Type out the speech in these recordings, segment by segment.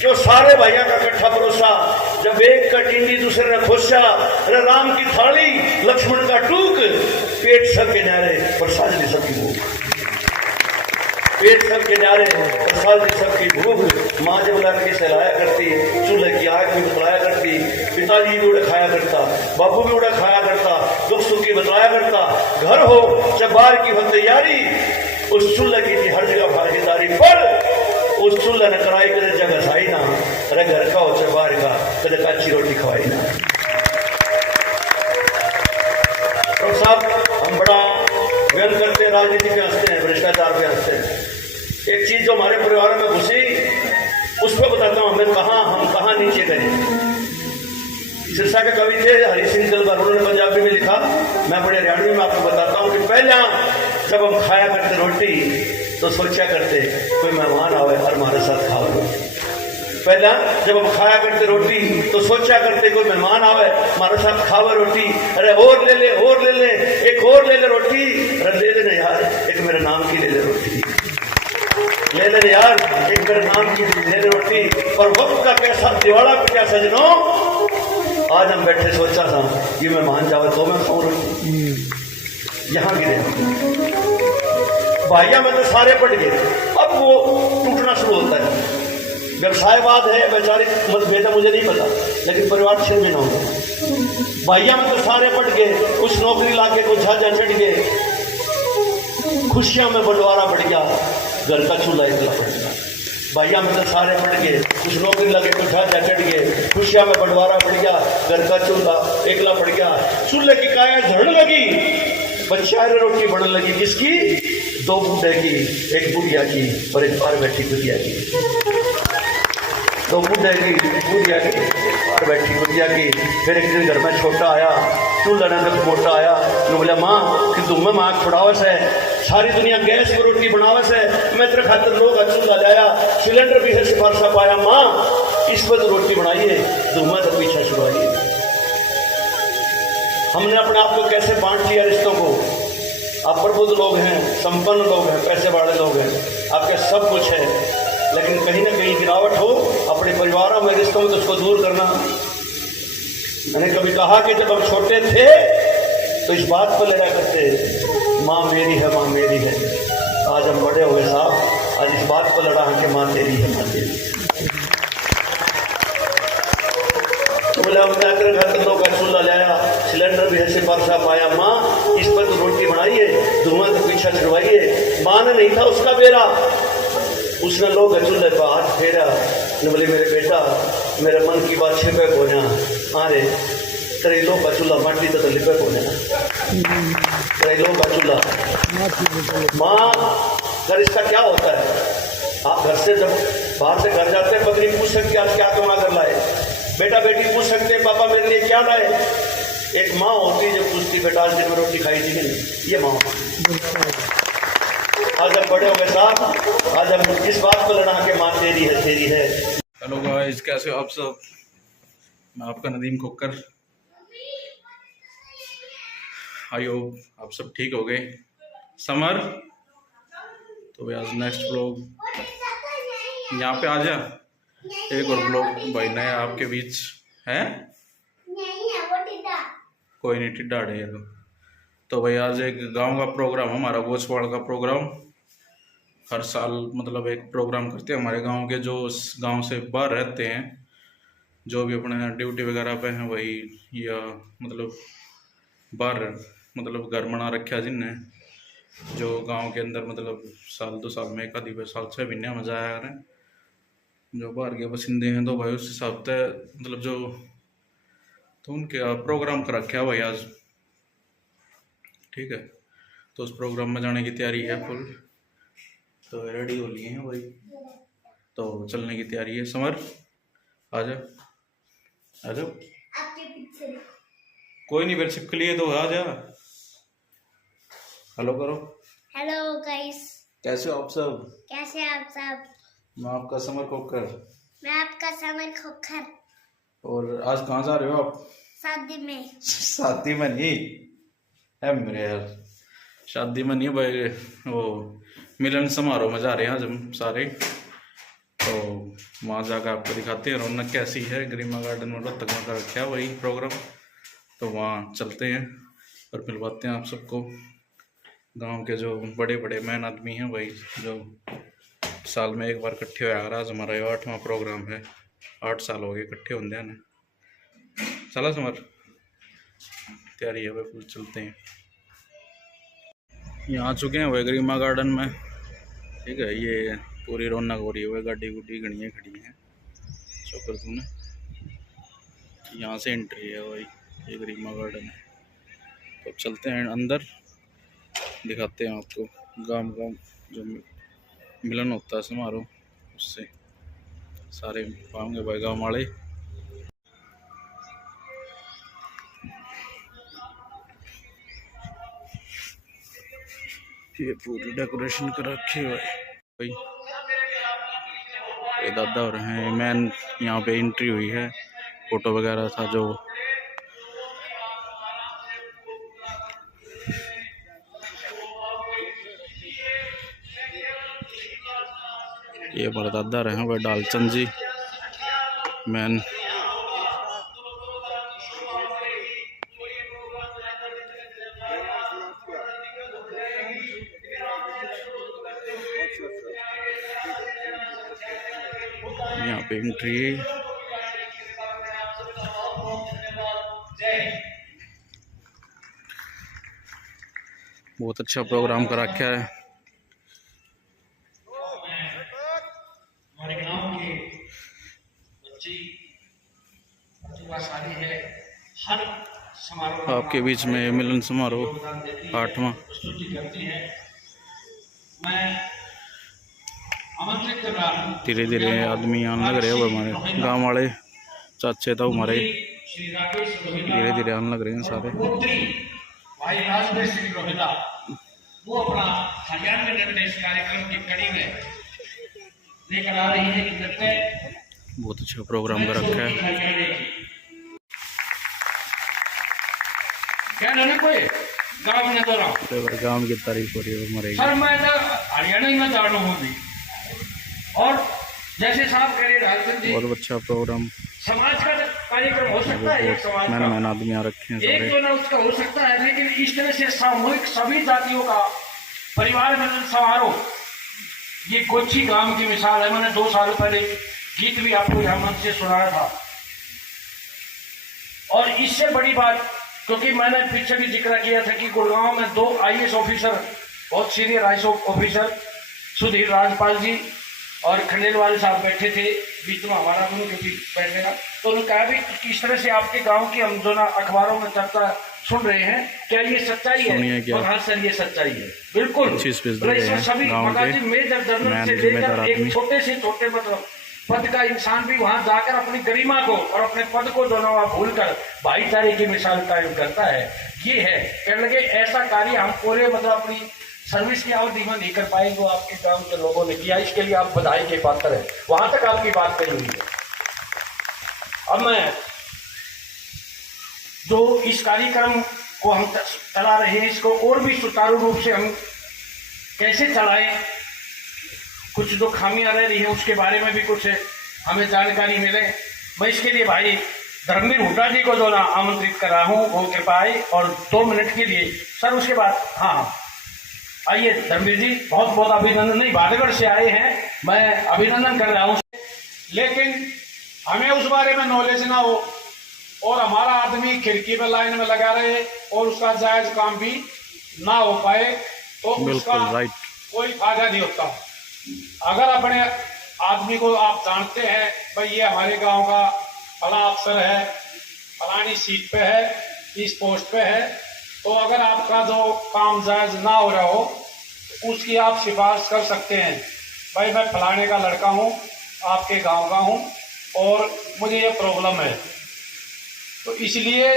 जो सारे भाइयों का इकट्ठा भरोसा, जब एक का टिंडी दूसरे ने खोसा, अरे राम की थाली लक्ष्मण का टूक, पेट सबके न्यारे प्रसाद दी सबकी भूख, पेट सबके न्यारे प्रसाद दी सबकी भूख। माँ जब ला के सहलाया करती, चूल्हे की आग भी बतलाया करती, पिताजी भी उड़ा खाया करता, बापू भी उड़ा खाया करता, दुख सुख की बतलाया करता। घर हो जब बाहर की हो तैयारी, उस चूल्हे की थी हर जगह भागीदारी, पर उस चूल्हे ने कराई कदे जगह साई ना, अरे घर का हो चाहे बाहर का, कदे कच्ची रोटी खवाई ना। तो साहब हम बड़ा व्यंग करते हैं, राजनीति पे हंसते हैं, भ्रष्टाचार पे हंसते हैं। एक चीज जो हमारे परिवार में घुसी, उस पर बताता हूँ हम कहाँ नीचे गए। सिरसा के कवि थे हरि सिंह दिलबर, उन्होंने पंजाबी में लिखा, मैं बड़े हरियाणवी में आपको बताता हूँ कि पहले जब हम खाया करते रोटी तो सोचा करते कोई मेहमान आवे और हमारे साथ खाओ रोटी। पहला जब हम खाया करते रोटी तो सोचा करते कोई मेहमान आवे हमारे साथ खावे रोटी, अरे और ले ले एक और ले ले रोटी, अरे ले लेना यार एक मेरे नाम की ले ले रोटी, ले ले यार एक मेरे नाम की ले ले रोटी। और वक्त का कैसा दिवाला को क्या सजनों, आज हम बैठे सोचा था ये मेहमान जावे तो मैं खाऊं रोटी, यहाँ गिरे भाइया में तो सारे पट गए। अब वो टूटना शुरू होता है, व्यवसायवाद है, वैचारिक मतभेद है, मुझे नहीं पता, लेकिन परिवार छिन्न भिन्न होगा। भाइया में तो सारे पट गए, कुछ नौकरी लाके कुछ झाझा चढ़ गए, खुशियां में बंटवारा बढ़ गया, घर का चूल्हा एकला पड़ गया। भाइया में तो सारे पट गए, कुछ नौकरी लगे कुछ झाझा चढ़ गए, खुशियां में बंटवारा बढ़ गया, घर का चूल्हा एकला पड़ गया। चूल्हे की काया झड़ने लगी, बच्चारे रोटी बनने लगी, किसकी? दो बूढ़े की, एक बुढ़िया की और एक बाहर बैठी बुढ़िया की। दो बूढ़े की, एक बुढ़िया की, बाहर बैठी बुढ़िया की। फिर एक दिन घर में छोटा आया, चूल्हा ने मोटा आया, बोला माँ कि तुम्हें माँ छुड़ावस है, सारी दुनिया गैस में रोटी बनावस है, मैं तेरे खातिर लोग चूल्हा लाया, सिलेंडर भी है सिफारसा पाया, माँ इस पर तो रोटी बनाइए, तुम्हें तो पीछा छुड़वाइए। हमने अपने आप को कैसे बांट लिया रिश्तों को। आप प्रबुद्ध लोग हैं, संपन्न लोग हैं, पैसे वाले लोग हैं, आपके सब कुछ है, लेकिन कहीं ना कहीं गिरावट हो अपने परिवारों में, रिश्तों में, तो उसको दूर करना। मैंने कभी कहा कि जब हम छोटे थे तो इस बात पर लड़ा करते माँ मेरी है, माँ मेरी है। आज हम बड़े हो गए साहब, आज इस बात पर लड़ा है कि माँ तेरी है, माँ तेरी है। बोला हम जाकर घर के लोग चूल्हा लाया, सिलेंडर भी है सिफारसा पाया, माँ इस पर तो रोटी बनाइए, धुआं तो पीछा छुड़वाइए। माँ ने नहीं था उसका बेरा, उसने लोग चूल्हे पर हाथ फेरा, ने बोले मेरे बेटा मेरे मन की बात छिपे कोना, अरे तेरे लोग का चूल्हा माटी तो लिपे कोना, तेरे लोग का चूल्हा। माँ घर इसका क्या होता है? आप घर से जब बाहर से घर जाते हैं, पत्नी पूछ सकती आज क्या कमा कर लाए, बेटा बेटी पूछ सकते हैं पापा मेरे लिए क्या लाए। एक माँ होती है जो पूछती बेटा आज दिन में रोटी खाई थी नहीं, ये माँ। आज हम बड़े हो गए साहब, आज हम इस बात को लड़ा के माँ तेरी है, तेरी है। हेलो गाइस, कैसे हो आप सब? मैं आपका नदीम खोकर। आई होप आप सब ठीक हो गए समर। तो भाई आज नेक्स्ट ब्लॉग यहाँ पे आ जा, एक और ब्लॉग भाई नया आपके बीच है। कोई नहीं, टिड्डा ढेर। तो भाई आज एक गांव का प्रोग्राम, हमारा गोचवाड़ का प्रोग्राम। हर साल मतलब एक प्रोग्राम करते हैं हमारे गांव के, जो गांव से बाहर रहते हैं, जो भी अपने ड्यूटी वगैरह पे हैं, वही या मतलब बाहर मतलब घर बना रखा जिनने, जो गांव के अंदर मतलब साल 2 साल में एक आधी साल 6 महीने मजा आया करें, जो बाहर के बसिंदे हैं। तो भाई उस हिसाब से मतलब जो तो उनके प्रोग्राम कर रखा है भाई आज, ठीक है। तो उस प्रोग्राम में जाने की तैयारी है फुल, तो रेडी हो लिए हैं भाई, तो चलने की तैयारी है। समर आ जा, आ जाओ। कोई नहीं, फिर चिपक लिए तो आ जा। हेलो करो। हेलो गाइस, कैसे हो आप सब? कैसे आप सब? मैं आपका समर खोकर। मैं आपका समर खोकर। और आज कहाँ जा रहे हो आप? शादी में। शादी में नहीं है मेरे यार, शादी में नहीं भाई, वो मिलन समारोह में जा रहे हैं आज हम सारे। तो वहाँ जाकर आपको दिखाते हैं रौनक कैसी है। गरिमा गार्डन में रोहतक में कर रखा है वही प्रोग्राम, तो वहाँ चलते हैं और मिलवाते हैं आप सबको। गांव के जो बड़े बड़े मैन आदमी हैं वही जो साल में एक बार इकट्ठे होया कर। आज हमारा ये 8वां प्रोग्राम है, 8 साल हो गए इकट्ठे होंगे हैं। चला समर तैयारी है वह, चलते हैं। यहाँ आ चुके हैं वह गरिमा गार्डन में, ठीक है। ये पूरी रौनक हो रही है, वह गाड़ी गुड्डी गणियाँ खड़ी हैं चौकर तूने। यहाँ से एंट्री है वही, ये गरिमा गार्डन है। तो चलते हैं अंदर, दिखाते हैं आपको गांव जो मिलन होता है समारोह, उससे सारे पाएंगे भाई गाँव वाले। ये पूरी डेकोरेशन कर रखी है भाई। ये दादा हो रहे हैं मैन, यहाँ पे एंट्री हुई है, फोटो वगैरह था जो। ये हमारे दादा रहे हैं वह डालचंद जी मैन। यहाँ पे एंट्री बहुत अच्छा प्रोग्राम कर रखा है। हमारे गांव के बच्ची प्रतिभाशाली है, हर समारोह आपके बीच में मिलन समारोह 8वां प्रस्तुति करती है। मैं आमंत्रित कर रहा हूं, धीरे धीरे आदमी आने लग रहे हैं हमारे गांव वाले चाचे तो हमारे श्री राकेश धीरे धीरे आने लग रहे हैं सारे। पुत्री भाई राजवीर सिंह रोहिला, वो अपना 91 नृत्य इस कार्यक्रम की कड़ी में लेकर आ रही है। नृत्य बहुत अच्छा प्रोग्राम कर रखा है। क्या ना कोई गाँव में तो रहा तो गांव की तारीफ हो रही है हमारे। सर मैं तो हरियाणा ही में जाना हूँ भी, और जैसे साहब कह रहे राजन जी, बहुत अच्छा प्रोग्राम, समाज का कार्यक्रम हो सकता है, एक समाज मैन का मैन आदमी आ रखे हैं एक सारे। जो ना उसका हो सकता है, लेकिन इस तरह से सामूहिक सभी जातियों का परिवार मिलन समारोह, ये कोच्चि गांव की मिसाल है। मैंने 2 साल पहले गीत भी आपको यहाँ मंच से सुनाया था। और इससे बड़ी बात, क्योंकि मैंने पीछे भी जिक्र किया था कि गुड़गांव में 2 IAS ऑफिसर, बहुत senior IAS officer Sudhir Rajpal ji और खंडेलवाल साहब बैठे थे बीच में, हमारा उनके बीच बैठेगा। तो उन्होंने कहा भी किस तरह से आपके गांव की हम जो ना अखबारों में चर्चा सुन रहे हैं, क्या ये सच्चाई है? और हाँ सर, ये सच्चाई है बिल्कुल। सभी मगाजी मेजर जनरल से लेकर एक छोटे से छोटे मतलब पद का इंसान भी वहां जाकर अपनी गरिमा को और अपने पद को दोनों भूलकर भाईचारे की मिसाल कायम करता है। ये है कहने लगे, ऐसा कार्य हम पूरे मतलब अपनी सर्विस की अवधि में नहीं कर पाए जो आपके गांव के लोगों ने किया। इसके लिए आप बधाई के पात्र हैं। वहां तक आपकी बात कही हुई है। अब मैं जो इस कार्यक्रम को हम चला रहे हैं, इसको और भी सुचारू रूप से हम कैसे चलाएं, कुछ जो खामियां रह रही है उसके बारे में भी कुछ हमें जानकारी मिले। मैं इसके लिए भाई धर्मवीर हुड्डा जी को जो ना आमंत्रित कर रहा हूँ, वो कृपा आए और 2 मिनट के लिए सर। उसके बाद हाँ आइए धर्मवीर जी, बहुत बहुत अभिनंदन। नहीं, भादेगढ़ से आए हैं, मैं अभिनंदन कर रहा हूँ। लेकिन हमें उस बारे में नॉलेज ना हो और हमारा आदमी खिड़की में लाइन में लगा रहे और उसका जायज काम भी ना हो पाए तो उसका कोई फायदा नहीं होता। अगर अपने आदमी को आप जानते हैं भाई ये हमारे गांव का फला अफसर है, फलानी सीट पे है, इस पोस्ट पे है, तो अगर आपका जो काम जायज ना हो रहा हो उसकी आप सिफारिश कर सकते हैं, भाई मैं फलाने का लड़का हूँ, आपके गांव का हूँ और मुझे ये प्रॉब्लम है। तो इसलिए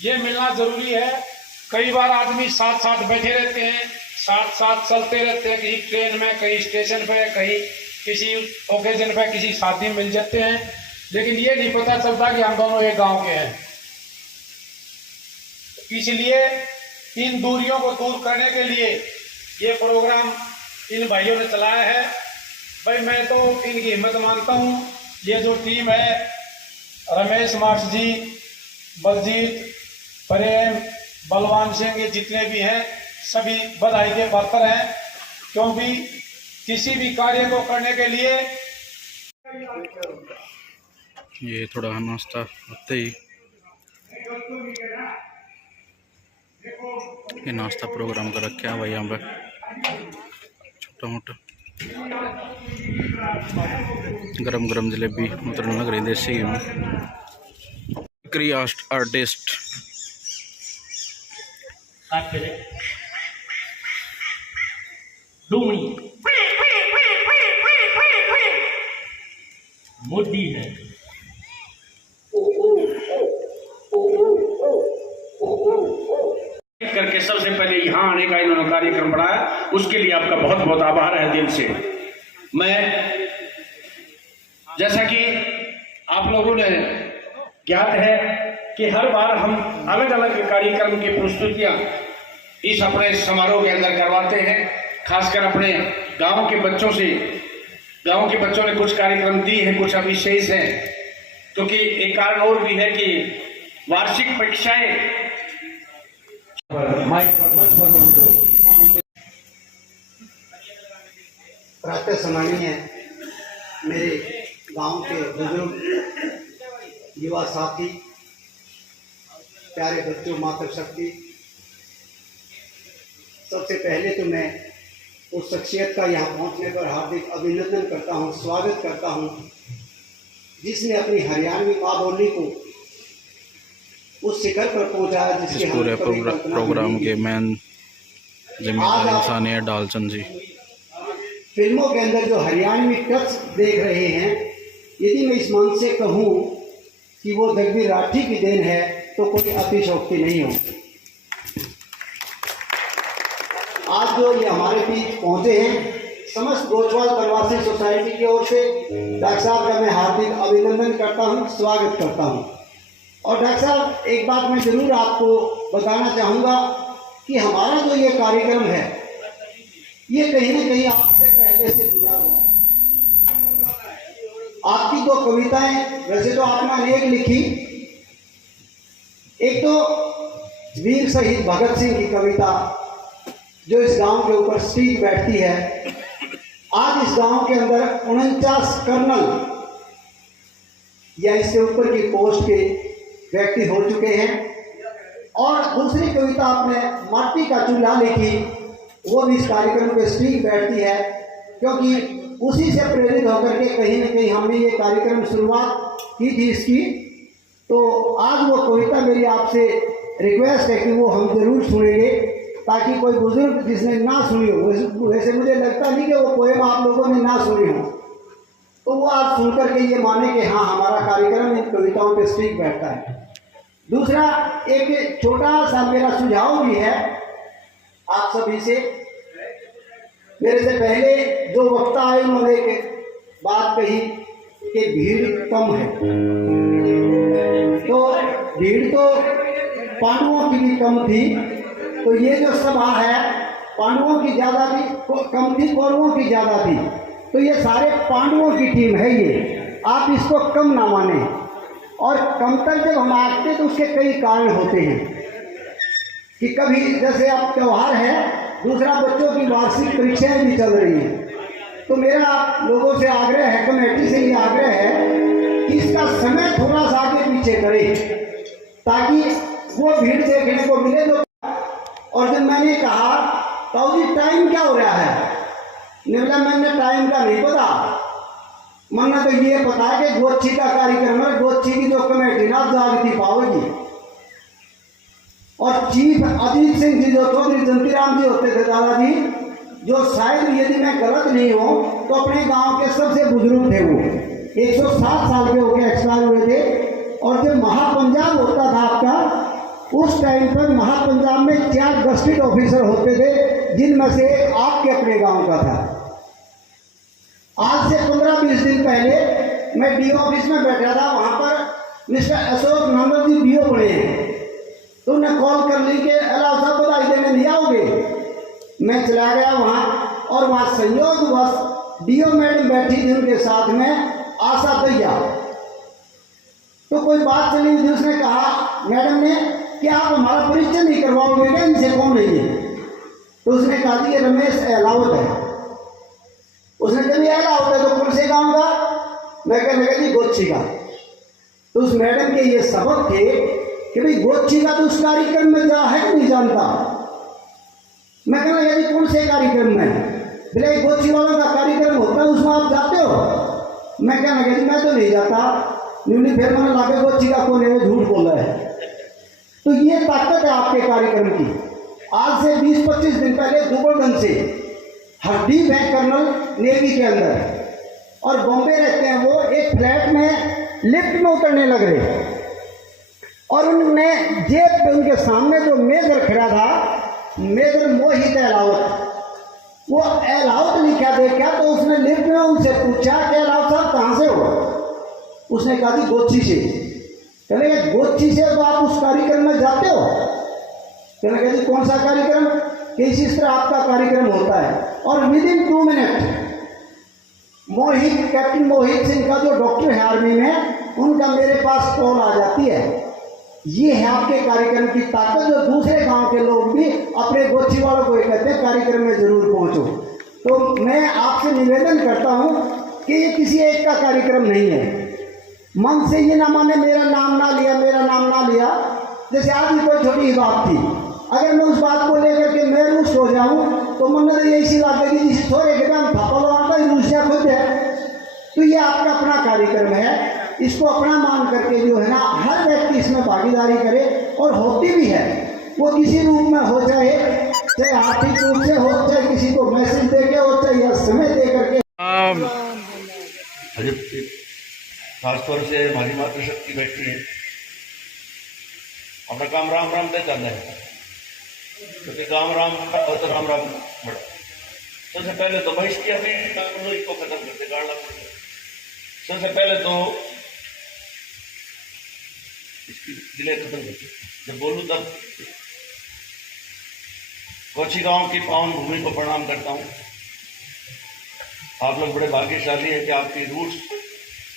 ये मिलना जरूरी है। कई बार आदमी साथ साथ बैठे रहते हैं, साथ साथ चलते रहते हैं, कहीं ट्रेन में, कहीं स्टेशन पे, कहीं किसी ओकेजन पे, किसी शादी में मिल जाते हैं, लेकिन ये नहीं पता चलता कि हम दोनों एक गांव के हैं। इसलिए इन दूरियों को दूर करने के लिए ये प्रोग्राम इन भाइयों ने चलाया है भाई मैं तो इनकी हिम्मत मानता हूँ। ये जो टीम है, रमेश मार्च जी, बलजीत, प्रेम, बलवान सिंह, ये जितने भी हैं सभी बधाई के पात्र हैं, क्योंकि किसी भी कार्य को करने के लिए ये थोड़ा नाश्ता होते ही ये नाश्ता प्रोग्राम कर रखे हैं भाई यहाँ पे छोटा मोटा गरम गरम जलेबी मतलब लग रही देसी घी में आर्टिस्ट मोदी है करके सबसे पहले यहाँ आने का इन्होंने कार्यक्रम बढ़ाया, उसके लिए आपका बहुत बहुत आभार है दिल से। मैं जैसा कि आप लोगों ने ज्ञात है कि हर बार हम अलग अलग कार्यक्रम की प्रस्तुतियां इस अपने समारोह के अंदर करवाते हैं, खासकर अपने गांव के बच्चों से। गांव के बच्चों ने कुछ कार्यक्रम दी हैं, कुछ अभी शेष हैं, क्योंकि एक कारण और भी है कि वार्षिक परीक्षाएं प्रातः सम्मानीय मेरे गांव के बुजुर्ग, युवा साथी, प्यारे बच्चों, मातृशक्ति, सबसे पहले तो मैं उस शख्सियत का यहाँ पहुँचने पर हार्दिक अभिनंदन करता हूँ, स्वागत करता हूँ, जिसने अपनी हरियाणवी माँ बोली को उस शिखर पर पहुँचाया जिसके पूरे प्रोग्राम के मेन जिम्मेदार इंसान है डालचंद जी। फिल्मों के अंदर जो हरियाणवी टच देख रहे हैं, यदि मैं इस मंच से कहूँ कि वो जगबीर राठी की देन है तो कोई अतिशयोक्ति नहीं होगी। आज जो ये हमारे बीच पहुंचे हैं, समस्त गोचवाल प्रवासी सोसाइटी की ओर से डॉक्टर साहब का मैं हार्दिक अभिनंदन करता हूं, स्वागत करता हूं। और डॉक्टर साहब, एक बात मैं जरूर आपको बताना चाहूँगा कि हमारा जो ये कार्यक्रम है, ये कहीं ना कहीं आपसे पहले से जुड़ा हुआ है। आपकी दो कविताएं वैसे तो आपने अनेक लिखी, एक तो वीर शहीद भगत सिंह की कविता जो इस गांव के ऊपर स्टीक बैठती है। आज इस गांव के अंदर 49 कर्नल या इससे ऊपर की पोस्ट के व्यक्ति हो चुके हैं। और दूसरी कविता आपने माटी का चूल्हा लिखी, वो भी इस कार्यक्रम पे स्टीक बैठती है, क्योंकि उसी से प्रेरित होकर के कहीं ना कहीं हमने ये कार्यक्रम शुरुआत की थी इसकी। तो आज वो कविता मेरी आपसे रिक्वेस्ट है कि वो हम जरूर सुनेंगे, ताकि कोई बुजुर्ग जिसने ना सुनी हो, वैसे मुझे लगता नहीं कि वो पोएम आप लोगों ने ना सुनी हो, तो वो आप सुन करके ये माने कि हाँ, हमारा कार्यक्रम इन कविताओं पे स्टिक बैठता है। दूसरा, एक छोटा सा मेरा सुझाव भी है आप सभी से। मेरे से पहले जो वक्ता आए उन्होंने एक बात कही कि भीड़ कम है, तो भीड़ तो पांडवों की भी कम थी, तो ये जो सभा है पांडवों की ज़्यादा थी, कम थी, कौरवों की ज़्यादा थी, तो ये सारे पांडवों की टीम है ये, आप इसको कम ना माने। और कमतर जब हम आते तो उसके कई कारण होते हैं कि कभी जैसे अब त्यौहार है, दूसरा बच्चों की वार्षिक परीक्षाएं भी चल रही हैं, तो मेरा आप लोगों से आग्रह है, कमेटी से ये आग्रह है कि इसका समय थोड़ा सा आगे पीछे करें, ताकि वो भीड़ देखने को मिले। तो और जब मैंने कहा तो जी टाइम क्या हो रहा है, बोला मैंने टाइम का नहीं पता, मन्ना तो ये पता है कि गोच्छी का कार्यक्रम है, गोच्छी की जो कमेटी ना जागती पाओगी। और चीफ अजीत सिंह जी जो चौधरी जंतीराम जी होते थे दादाजी, जो शायद यदि मैं गलत नहीं हूँ तो अपने गांव के सबसे बुजुर्ग थे, वो 107 साल के होकर एक्सपायर हुए थे। और जब महापंजाब होता था आपका, उस टाइम पर महापंजाब में 4 गस्टेड ऑफिसर होते थे, जिनमें से आपके अपने गांव का था। आज से 15-20 दिन पहले मैं डीओ ऑफिस में बैठा था, वहां पर मिस्टर अशोक नंदन जी डीओ बने हैं, तो उन्हें कॉल कर ली कि अलाव साहब बधाई देने नहीं आओगे। मैं चला गया वहां, और वहां संयोगवश डीओ मैडम बैठी थी उनके साथ में आशा दैया। तो कोई बात चली थी, उसने कहा मैडम ने कि आप हमारा परिचय नहीं करवाओगे क्या, इनसे कौन है ये? तो उसने कहा जी ये रमेश अहलावत है। उसने कहा अहलावत है तो कौन से गाँव का? मैं कहने लगा जी गोच्छी का। तो उस मैडम के ये सबक थे कि भाई गोच्छी का तो उस कार्यक्रम में जा है कि नहीं जानता। मैं कहना यदि कौन से कार्यक्रम में? बोले गोच्छी वालों का कार्यक्रम होता है उसमें आप जाते हो? मैं कहना जी मैं तो नहीं जाता। नहीं फिर मैंने लागे गोच्छी का कौन है, झूठ बोल रहा है। तो ये ताकत है आपके कार्यक्रम की। आज से 20-25 दिन पहले दुबलगंज से हरदीप है कर्नल नेवी के अंदर और बॉम्बे रहते हैं वो, एक फ्लैट में लिफ्ट में उतरने लग रहे और उन्होंने जेब पे उनके सामने जो मेजर खड़ा था, मेजर मोहित अहलावत, वो अहलावत लिखा देखा तो उसने लिफ्ट में उनसे पूछा कि अहलावत साहब कहाँ से हो? उसने कहा जी गोच्छी से। कहने गोच्छी से तो आप उस कार्यक्रम में जाते हो? कहने जी कौन सा कार्यक्रम? कि इस तरह आपका कार्यक्रम होता है। और within 2 minute Mohit, captain Mohit Singh का जो डॉक्टर है आर्मी में, उनका मेरे पास कॉल आ जाती है। ये है आपके कार्यक्रम की ताकत, जो दूसरे गांव के लोग भी अपने गोच्छी वालों को कहते हैं कार्यक्रम में जरूर पहुंचो। तो मैं आपसे निवेदन करता हूं कि ये किसी एक का कार्यक्रम नहीं है। मन से ये ना माने मेरा नाम ना लिया, मेरा नाम ना लिया। जैसे आज भी कोई छोटी बात थी, अगर मैं उस बात को लेकर के मैं रूस हो जाऊं तो मन में ये इसी बात लगी जिस थोड़े के काम था रूसिया खुद है। तो ये आपका अपना कार्यक्रम है, इसको अपना मान करके जो है ना हर व्यक्ति इसमें भागीदारी करे। और होती भी है, वो किसी रूप में हो, चाहे आर्थिक रूप से हो, चाहे किसी को मैसेज दे के हो, चाहे या समय दे करके। खासतौर से हमारी मातृशक्ति बैठी है, अपना काम राम राम दे चल रहा है, क्योंकि काम राम और तो राम राम बड़ा। सबसे पहले तो बहिष्ठ किया इसको खत्म करते गाड़ा। सबसे पहले तो इसकी जिले खत्म करते, जब बोलूँ तब गोच्छी गांव की पावन भूमि को प्रणाम करता हूँ। आप लोग बड़े भाग्यशाली हैं कि आपकी रूट्स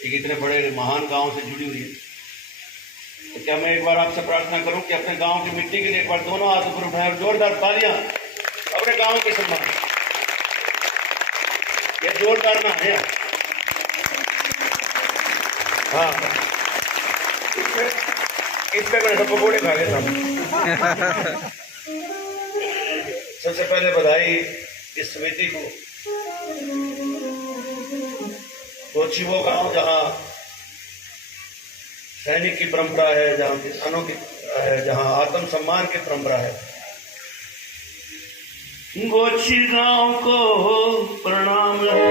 एक इतने बड़े महान गांव से जुड़ी हुई है। तो क्या मैं एक बार आपसे प्रार्थना करूं कि अपने गांव की मिट्टी के लिए एक बार दोनों हाथ ऊपर उठाएं और जोरदार तालियां अपने गांव के सम्मान। ये जोरदार ना है, हाँ इस पे मैंने सब पकौड़े खा गए सब। सबसे पहले बधाई इस समिति को। गोच्छी वो गांव जहाँ सैनिक की परंपरा है, जहाँ किसानों की है, जहाँ आत्म सम्मान की परंपरा है। गोच्छी गांव को प्रणाम है,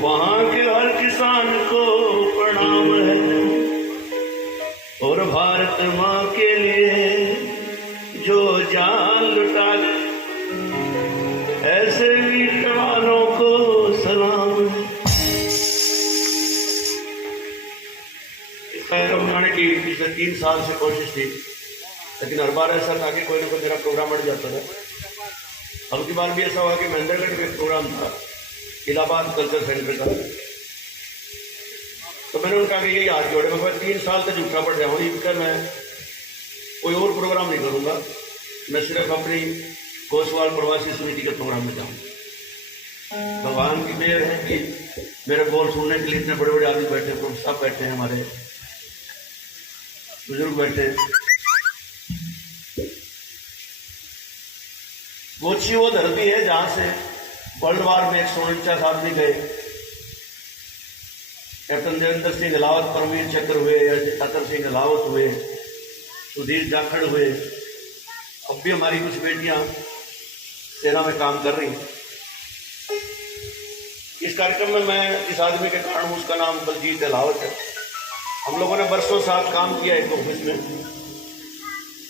वहाँ के हर किसान को प्रणाम है। और भारत माँ के लिए जो जान लुटा दे, ऐसे वीर जवानों को सलाम है। कार्यक्रम बनाने की पिछले 3 साल से कोशिश थी, लेकिन हर बार ऐसा था कि कोई ना कोई मेरा प्रोग्राम बढ़ जाता था। अब की बार भी ऐसा हुआ कि महेंद्रगढ़ में प्रोग्राम था, इलाहाबाद कल्चर सेंटर का। तो मैंने उनका कि यही हाथ जोड़े, मैं 3 साल तक झूठा पड़ जाऊँ, इनका मैं कोई और प्रोग्राम नहीं करूँगा, मैं सिर्फ अपनी गोसवाल प्रवासी समिति के प्रोग्राम में जाऊँ। भगवान की मेहर है कि मेरे बोल सुनने के लिए इतने बड़े बड़े आदमी बैठे हैं, सब बैठे हैं, हमारे बुजुर्ग बैठे। गोच्छी वो धरती है जहां से वर्ल्ड वार में 149 आदमी गए। कैप्टन देवेंद्र सिंह अहलावत परमवीर चक्र हुए, अतर सिंह अहलावत हुए, सुधीर जाखड़ हुए। अब भी हमारी कुछ बेटियां सेना में काम कर रही हैं। इस कार्यक्रम में मैं इस आदमी के कारण, उसका नाम बलजीत अहलावत है। हम लोगों ने बरसों साथ काम किया एक ऑफिस में,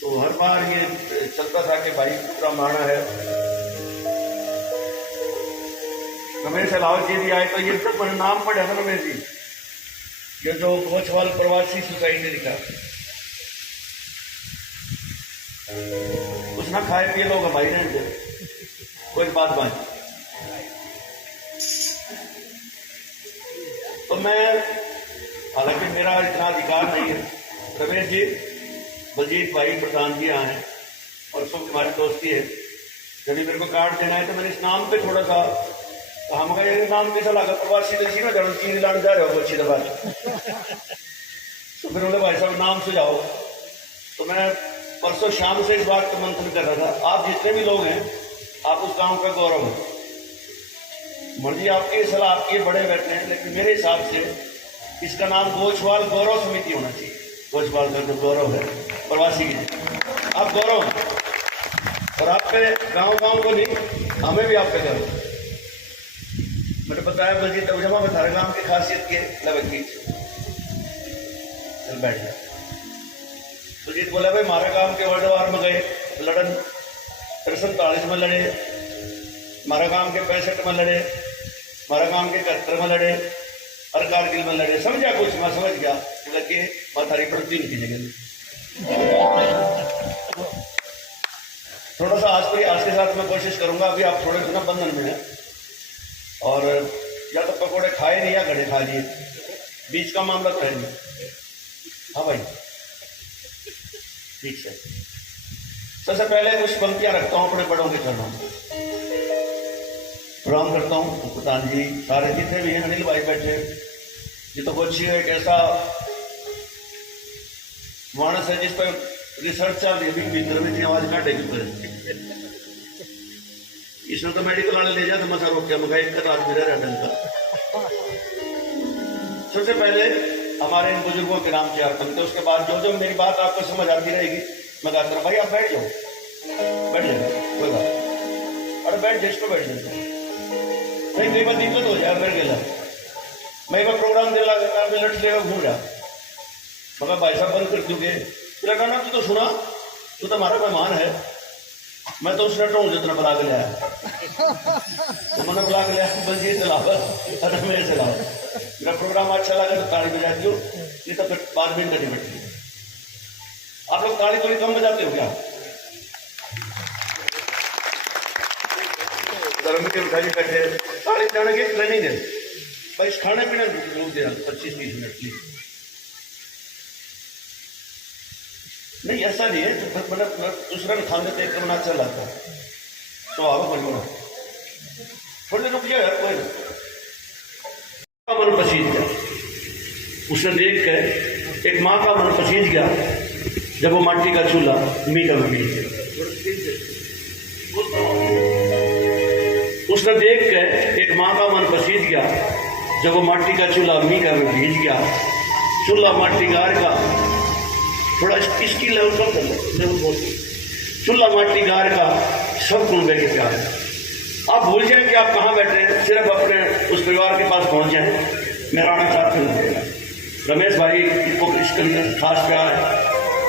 तो हर बार ये चलता था कि भाई प्रोग्राम आना है। रमेश अहलावत जी भी आए तो ये सब नाम पड़े था रमेश जी, ये जो गोछवाल प्रवासी सोसाइटी लिखा, कुछ ना खाए पिए लोग भाई रहने, कोई बात बात। तो मैं, हालांकि मेरा इतना अधिकार नहीं है, रमेश जी, बलजीत भाई प्रधान जी यहाँ हैं और सब हमारी दोस्ती है। जब मेरे को कार्ड देना है तो मैंने इस नाम पे थोड़ा सा हम कहा ये नाम कैसा लगा, प्रवासी देशी ना जरूर 3 लाख जा रहे हो अच्छी दफा। तो फिर उन्होंने भाई साहब नाम सुझाओ। तो मैं परसों शाम से इस बात का मंथन कर रहा था। आप जितने भी लोग हैं, आप उस गांव का गौरव है। मर्जी आपकी सलाह, आपके बड़े बैठे हैं, लेकिन मेरे हिसाब से इसका नाम गोचवाल गौरव समिति होना चाहिए। गोचवाल का जो गौरव है प्रवासी की, आप गौरव हैं और आप पे गाँव को नहीं, हमें भी आप पे गर्व। मैंने बताया बलजीत जमा बता रहा गाँव की खासियत के लगभग की। चल बैठ गया। बलजीत बोला भाई हमारे गाँव के वर्ल्ड वार में गए लड़न, 47 में लड़े, हमारा गाँव के 65 में लड़े, हमारा गाँव के 71 में लड़े और कारगिल में लड़े। समझा कुछ? मैं समझ गया कि बात हरी पड़ती नहीं की जगह। थोड़ा सा आज के साथ मैं कोशिश करूंगा। अभी आप थोड़े से ना बंधन में हैं और या तो पकौड़े खाए नहीं या गड़े खा लिए, बीच का मामला तो है नहीं। हाँ भाई ठीक है। सबसे पहले कुछ पंक्तियां रखता हूं अपने बड़ों के चरणों में, प्रणाम करता हूं प्रधान जी, सारे जितने भी हैं, अनिल भाई बैठे, ये तो कुछ एक ऐसा मानस है जिस पर रिसर्च चल रही है। भी आवाज काटेगी इसमें तो मेडिकल वाले ले जाते, मसा रोक गया, मगर एक रात में रह का। सबसे पहले हमारे इन बुजुर्गों के नाम चार पंक्ति, उसके बाद जो मेरी बात आपको समझ आती रहेगी मैं कहता हूँ भाई आप बैठ जाओ, बैठ जाएगा कोई बात। अरे बैठ जाए, इसको बैठ जाते नहीं, कई बार दिक्कत हो जाए मेरे गला। मैं एक प्रोग्राम दिला लट लेगा घूम रहा, मगर भाई साहब बंद कर दोगे। फिर कहना तू तो सुना, तू तो हमारा मेहमान है, मैं तो उस लटा हूँ जितना बुला के लिया, तो मैंने बुला के लिया बलजीत चलाओ अरे मेरे चलाओ। मेरा प्रोग्राम अच्छा लगा तो ताली बजाती हो, नहीं तो फिर बाद में करनी पड़ती है। आप लोग ताली थोड़ी कम बजाते हो क्या? धर्म के उठाई बैठे ताली बजाने की ट्रेनिंग है भाई, खाने पीने जरूर देना 25-30 मिनट की। नहीं ऐसा नहीं है, मतलब दूसरा में खाने पे एक करना अच्छा लगता है तो आओ बनो थोड़ी रुक जाए कोई मन पसीज गया। उसे देख कर एक माँ का मन पसीज गया जब वो माटी का चूल्हा मीठा में मिल गया। उसने देख कर एक माँ का मन पसीज गया जब वो माटी का चूल्हा मीठा में भीज गया। चूल्हा माटी गार का थोड़ा इसकी लेवल कम कर लो, चूल्हा माटी गार का सब गुण के प्यार। आप भूल जाए कि आप कहाँ बैठे हैं, सिर्फ अपने उस परिवार के पास पहुंच जाए। मेरा आना चाहते हैं रमेश भाई को इस कविता से खास प्यार है,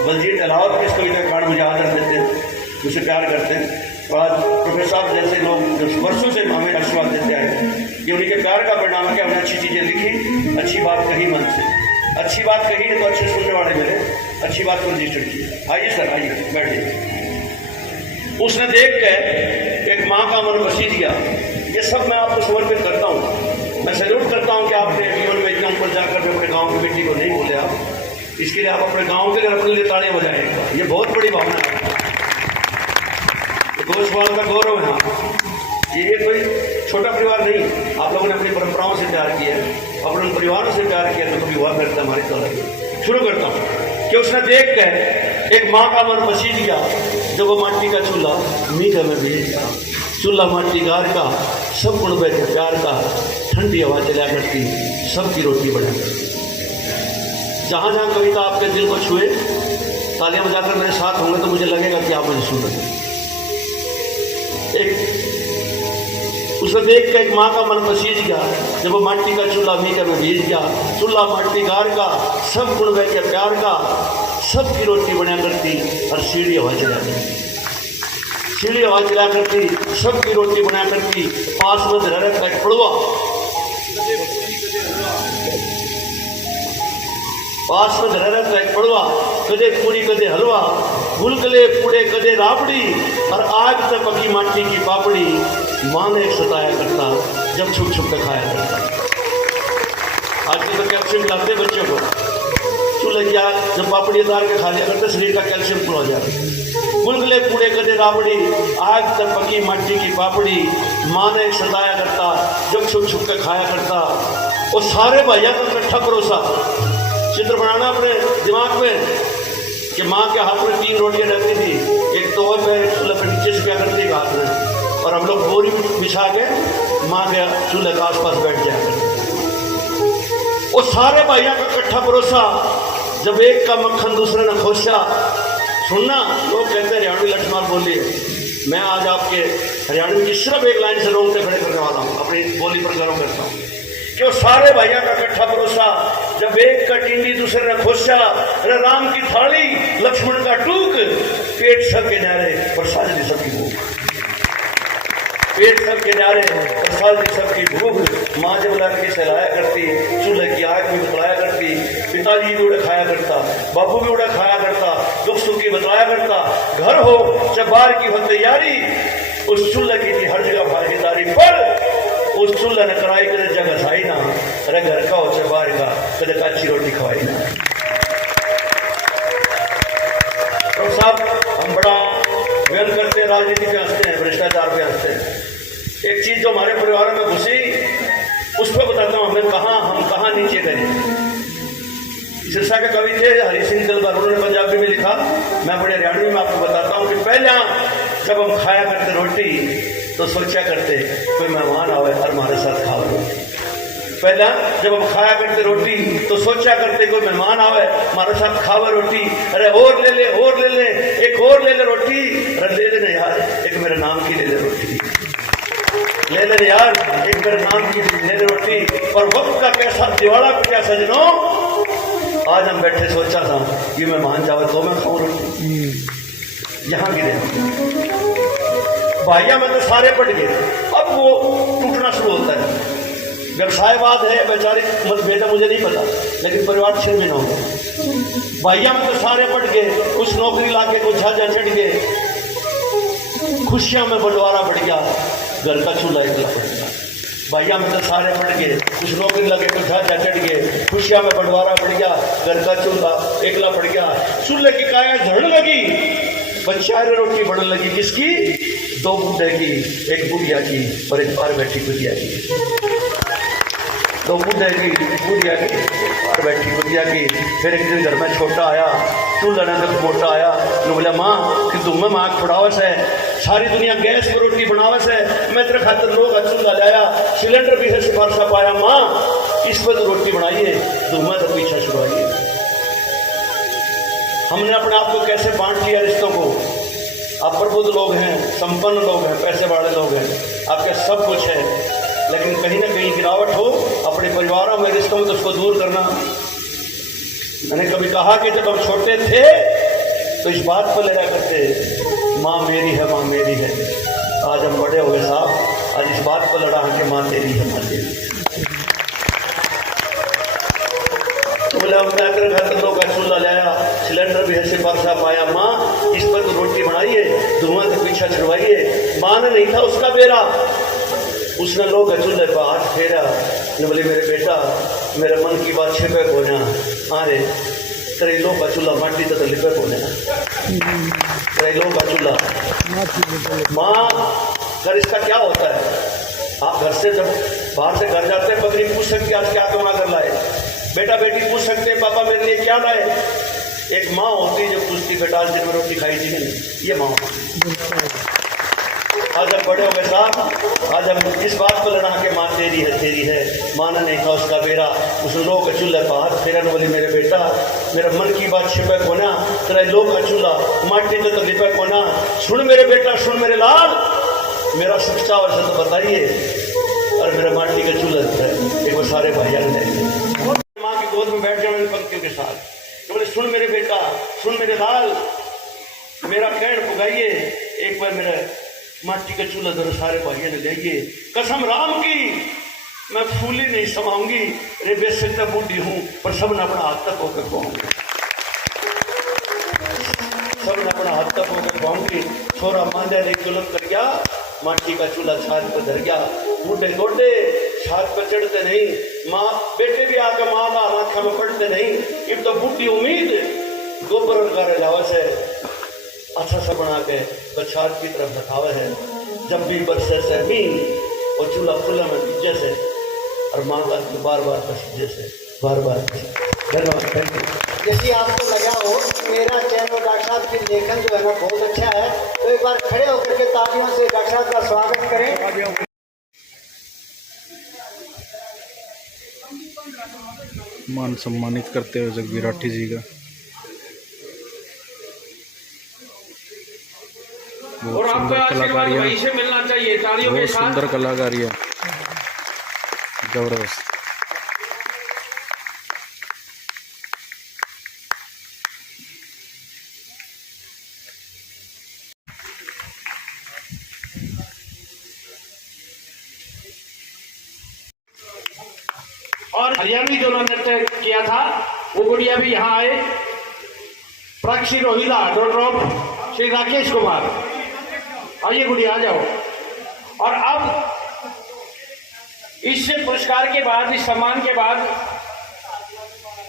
बलजीत अलावत इस कविता के कारण मुझे आदर देते हैं, मुझे प्यार करते हैं। और आज प्रोफेसर साहब जैसे लोग जो वर्षों से हमें आशीर्वाद देते आए, ये उन्हीं के प्यार का परिणाम है कि हमने अच्छी चीज़ें लिखी, अच्छी बात कही मन से, अच्छी बात कही है तो अच्छे सुनने वाले मिले, अच्छी बात को रजिस्टर किए। आइए सर आइए बैठ जाइए। उसने देख के एक माँ का मन पसीज गया। ये सब मैं आपको समर्पित करता हूँ। मैं सैल्यूट करता हूँ कि आपने जीवन में इतना ऊपर जाकर अपने गाँव की बेटी को नहीं बोले। आप इसके लिए आप अपने गाँव के लिए अपने लिए तालियां बजाएंगे, ये बहुत बड़ी भावना है। गोस्वाल का गौरव है, ये कोई छोटा परिवार नहीं। आप लोगों ने अपनी परंपराओं से प्यार किया है, अपने परिवारों से प्यार किया तो कभी हुआ करता हमारे तरह। शुरू करता हूँ कि उसने देख कर एक माँ का मन पसीज गया जब वो माटी का चूल्हा मीठा में भेज गया। चूल्हा माटी गार का सब गुण बैठे प्यार का, ठंडी हवा चला करती सबकी रोटी बना करती। जहाँ जहाँ कविता आपके दिल को छुए, तालियां बजाकर मेरे साथ होंगे तो मुझे लगेगा कि आप मुझे सुन रहे हैं। उसे देख के एक माँ का मन पसीज गया जब वो माटी का चूल्हा मीठा में भीज गया। चूल्हा माटी गार का सब गुण बैठे प्यार का, सबकी रोटी बना करती और सीढ़ी हवा चला करती। सीढ़ी हवा चला करती सबकी रोटी बना करती। पास में धरा रहता एक पड़ुआ, पास में धरा रहता एक पड़ुआ, कदे पूरी कदे हलवा, गुलगुले पूड़े कदे राबड़ी और आग तक पकी माटी की पापड़ी माँ ने सताया करता जब छुप छुप के खाया करता। आजकल तो कैल्शियम खिलाते बच्चों को, चूल्हे की आग जब पापड़ी उतार के खा लिया करते शरीर का कैल्शियम पूरा हो जाता। गुलगुले पूड़े कदे राबड़ी आग तक पकी माटी की पापड़ी माँ ने सताया करता जब छुप छुप के खाया करता। वो सारे भैया का इकट्ठा भरोसा चित्र बनाना अपने दिमाग में कि माँ के हाथ में 3 रोटियां रहती थी, एक तवे पे चूल्हे पे नीचे से क्या करती है हाथ में, और हम लोग बोरी बिछा के माँ के चूल्हे के आसपास बैठ जाया करते। वो सारे भाइयों का इकट्ठा भरोसा जब एक का मक्खन दूसरे ने खोसा। सुनना, लोग कहते हैं हरियाणवी लठमार बोलिए, मैं आज आपके हरियाणवी की सिर्फ एक लाइन से रोकते खड़े करने वाला हूँ, अपनी बोली पर गर्व करता हूँ कि वो सारे भाइयों का इकट्ठा भरोसा जब एक का टिंडी दूसरे ने खोसा। अरे राम की थाली लक्ष्मण का टूक, पेट सबके न्यारे प्रसाद जी सबकी भूख, पेट सबके न्यारे प्रसाद जी सबकी भूख। माँ जब लड़के सहलाया करती, चूल्हे की आग भी बतलाया करती, पिताजी भी उड़ा खाया करता, बापू भी उड़ा खाया करता, दुख सुख की बतलाया करता। घर हो चाहे बाहर की हो तैयारी, उस चूल्हे की थी हर जगह भागीदारी, पर उस चूल्हे ने कराई कदे जगह खाई ना। अरे घर का हो चाहे बाहर का, कदे कच्ची रोटी खवाई ना। तो साहब हम बड़ा व्यंग करते हैं, राजनीति पे हंसते हैं, भ्रष्टाचार पे हंसते हैं। एक चीज जो हमारे परिवार में घुसी उस पर बताता हूँ हम कहाँ नीचे गए। सिरसा के कवि थे हरि सिंह दिलबर, उन्होंने पंजाबी में लिखा, मैं बड़े हरियाणवी में आपको बताता हूँ कि पहले जब हम खाया करते रोटी तो सोचा करते कोई मेहमान आवे और हमारे साथ खाओ रोटी। पहला जब हम खाया करते रोटी तो सोचा करते कोई मेहमान आवे हमारे साथ खावे रोटी। अरे और ले ले, एक और ले ले रोटी। अरे ले लेने यार, एक मेरे नाम की ले ले रोटी, ले ले यार, एक मेरे नाम की ले ले रोटी। पर वक्त का कैसा दिवाला पिटा सजनों, आज हम बैठे सोचा था कि मेहमान जावे तो मैं खाऊं रोटी, यहाँ गिरे भाइया में तो सारे पट गए। अब वो टूटना शुरू होता है, व्यवसायवाद है, वैचारिक मतभेद है मुझे नहीं पता, लेकिन परिवार छिन्न हो गए। भाइया में तो सारे पट गए, उस नौकरी लाके को झाझा चढ़ गए, खुशियां में बंटवारा बढ़ गया, घर का चूल्हा एकला पड़ गया। भाइया में तो सारे पट गए, कुछ नौकरी लगे कुछ झाझा चढ़ गए, खुशियां में बंटवारा बढ़ गया, घर का चूल्हा एकला पड़ गया। चूल्हे की काया झड़ने लगी, बच्चारे रोटी बढ़ने लगी। किसकी? 2 बूढ़े की, एक बुढ़िया की और एक बाहर बैठी बुढ़िया की। 2 बूढ़े की, बुढ़िया की, बाहर बैठी बुढ़िया की। फिर एक दिन घर में छोटा आया, चूल्हा ने तक मोटा आया, तो बोला माँ कि तुम में आँख फड़ावस है, सारी दुनिया गैस पर रोटी बनावस है, मैं तेरे खातिर लोग चूल्हा लाया, सिलेंडर भी है सिफारसा पाया, माँ इस पर तो रोटी बनाइए, तुम्हें तो पीछा छुड़वाइए। हमने अपने आप को कैसे बांट लिया रिश्तों को। आप प्रबुद्ध लोग हैं, संपन्न लोग हैं, पैसे वाले लोग हैं, आपके सब कुछ है, लेकिन कहीं ना कहीं गिरावट हो अपने परिवारों में, रिश्तों में, तो उसको दूर करना। मैंने कभी कहा कि जब हम छोटे थे तो इस बात पर लड़ा करते माँ मेरी है, माँ मेरी है। आज हम बड़े हो गए साहब, आज इस बात पर लड़ा कि माँ तेरी है, माँ तेरी है। बोले हम जाकर घर के लोग का चूल्हा लाया, सिलेंडर भी ऐसे बरसा पाया, माँ इस पर तो रोटी बनाइए, धुआं से पीछा छुड़वाइए। माँ ने नहीं था उसका बेरा, उसने लोग चूल्हे पर हाथ फेरा, ने बोले मेरे बेटा मेरे मन की बात छिपे को ना, अरे तेरे लोग का चूल्हा माटी तो लिपे को ना, तेरे लोग का चूल्हा। माँ घर इसका क्या होता है? आप घर से जब बाहर से घर जाते हैं, पत्नी पूछ सकती आज क्या कमा कर लाए, बेटा बेटी पूछ सकते हैं पापा मेरे लिए क्या लाए। एक माँ होती है जो पूछती बेटा आज दिन में रोटी खाई थी नहीं, ये माँ होती। आज हम बड़े हो गए साहब, आज हम इस बात पर लड़ा कि माँ तेरी है, माँ ने नहीं था उसका बेरा, उस लोग का चूल्हा पर हाथ फेरा, बोली मेरे बेटा मेरा मन की बात छिपे कोना, तेरा लोग का चूल्हा माटी तो लिपे कोना। सुन मेरे बेटा, सुन मेरे लाल, मेरा सुख चावल से तो बताइए, और मेरा माटी का चूल्हा है एक वो सारे भाइयों ने माँ की गोद में बैठ जाओ इन पंक्तियों के साथ, तो बोले सुन मेरे बेटा, सुन मेरे लाल, मेरा कहण पुगाइए, एक बार मेरा माटी का चूल्हा धरो सारे भाइयों ने जाइए। कसम राम की मैं फूली नहीं समाऊंगी, रे बेशक तो बूढ़ी हूं पर सब ने अपना हाथ तक होकर कहूंगी, सब ने अपना फाउंटेन, छोरा मांझा ने जुलम कर गया, माटी का चूल्हा छात पर धर गया, बूढ़े गोडे छात पर चढ़ते नहीं, माँ बेटे भी आके माँ का आंखा में पड़ते नहीं, अब तो बूढ़ी उम्मीद गोबर का अलावा से अच्छा सा बना के छात की तरफ रखावे है। जब भी बरसे से मीन और चूल्हा खुला में भीजे से और माँ का बार बार पसीजे से बार बार। धन्यवाद, थैंक यू। यदि आपको लगा हो मेरा चैनल डॉक्टर साहब की लेखन जो है ना बहुत अच्छा है, तो एक बार खड़े होकर के तालियों से डॉक्टर साहब का स्वागत करें। मान सम्मानित करते हुए जगबीर राठी जी का और आपका आशीर्वाद वहीं से मिलना चाहिए, तालियों के बहुत साथ। सुंदर कलाकारियाँ, जबरदस्त। और हरियाणवी जो नृत्य किया था वो गुड़िया भी यहाँ आए, प्राक्षी रोहिला, डॉक्टर ऑफ श्री राकेश कुमार। आइए गुड़िया, आ जाओ। और अब इस पुरस्कार के बाद, इस सम्मान के बाद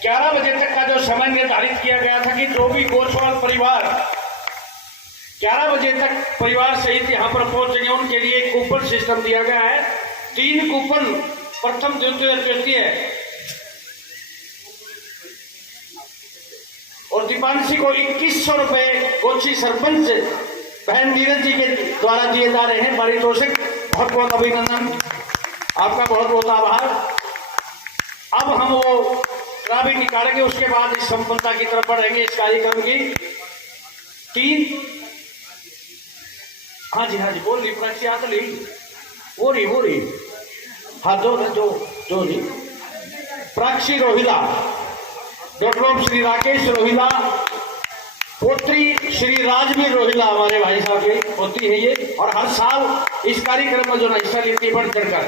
11 बजे तक का जो समय निर्धारित किया गया था कि जो भी गोस्वाल परिवार 11 बजे तक परिवार सहित यहाँ पर पहुंचेंगे उनके लिए कूपन सिस्टम दिया गया है। 3 कूपन, प्रथम द्वितीय तृतीय, और दीपांशी को 2100 रुपए गोची सरपंच बहन नीरज जी के द्वारा दिए जा रहे हैं पारितोषिक। बहुत बहुत अभिनंदन, आपका बहुत बहुत आभार। अब हम वो ट्राफी निकालेंगे, उसके बाद इस संपन्नता की तरफ बढ़ेंगे इस कार्यक्रम की। 3, हाँ जी बोल रही प्राची, आ तो ली हो रही हाँ जो नहीं, प्राक्षी रोहिला, डॉक्टर ऑफ श्री राकेश रोहिला, पोत्री श्री राजवीर रोहिला, हमारे भाई साहब की पोती है ये, और हर साल इस कार्यक्रम में जो हिस्सा लेती है बढ़ चढ़कर।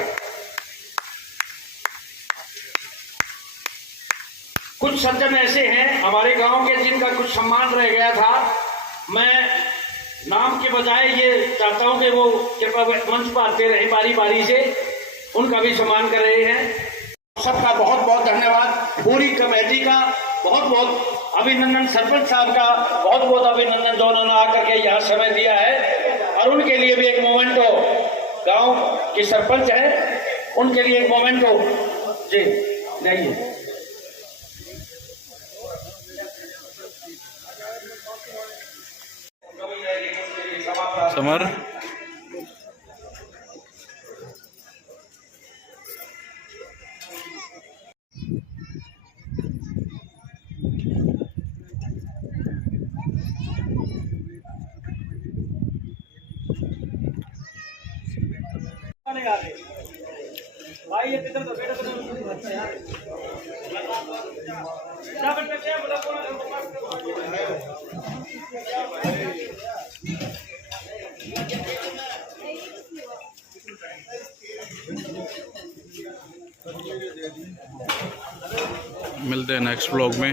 कुछ सज्जन ऐसे हैं हमारे गांव के जिनका कुछ सम्मान रह गया था, मैं नाम के बजाय ये चाहता हूं कि वो कृपया मंच पर आते रहे बारी बारी से, उनका भी सम्मान कर रहे हैं। सबका बहुत बहुत धन्यवाद, पूरी कमेटी का बहुत बहुत अभिनंदन, सरपंच साहब का बहुत बहुत अभिनंदन, दोनों ने आकर के यहाँ समय दिया है। और उनके लिए भी एक मोमेंटो, गांव के सरपंच हैं, उनके लिए एक मोमेंटो जी नहीं समर। मिलते हैं नेक्स्ट ब्लॉग में।